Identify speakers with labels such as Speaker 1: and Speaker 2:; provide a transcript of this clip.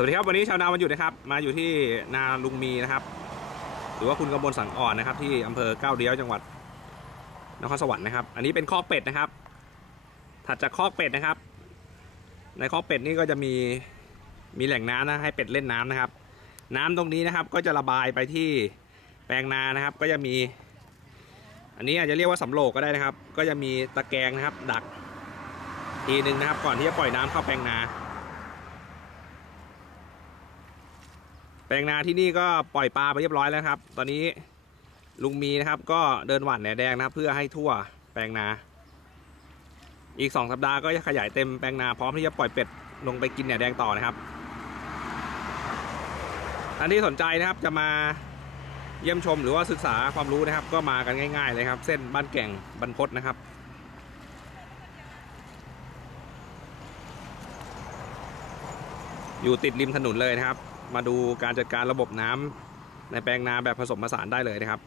Speaker 1: วัสดีครับวันนี้ชาวนาวันหยุดนะครับ มาอยู่ที่นาลุงมีนะครับ หรือว่าคุณกำมลสังอ่อนนะครับ ที่อำเภอเก้าวเดียวจังหวัดนครสวรรค์นะครับ อันนี้เป็นคอกเป็ดนะครับ ถัดจากคอกเป็ดนะครับ ในคอกเป็ดนี่ก็จะมีมีแหล่งน้ำนะให้เป็ดเล่นน้ำนะครับ น้ำตรงนี้นะครับก็จะระบายไปที่แปลงนานะครับ ก็จะมี อันนี้อาจจะเรียกว่าสำโรงก็ได้นะครับ ก็จะมีตะแกรงนะครับ ดักทีหนึ่งนะครับ ก่อนที่จะปล่อยน้ำเข้าแปลงนา แปลงนาที่นี่ก็ปล่อยปลาไปเรียบร้อยแล้วครับ ตอนนี้ลุงมีนะครับ ก็เดินหว่านแหนแดงนะครับ เพื่อให้ทั่วแปลงนา อีกสองสัปดาห์ก็จะขยายเต็มแปลงนาพร้อมที่จะปล่อยเป็ดลงไปกินแหนแดงต่อนะครับท่านที่สนใจนะครับจะมาเยี่ยมชมหรือว่าศึกษาความรู้นะครับ ก็มากันง่าย ๆ เลยครับ เส้นบ้านแก่งบรรพตนะครับ อยู่ติดริมถนนเลยนะครับ มาดูการจัดการระบบน้ำในแปลงนาแบบผสมผสานได้เลยนะครับ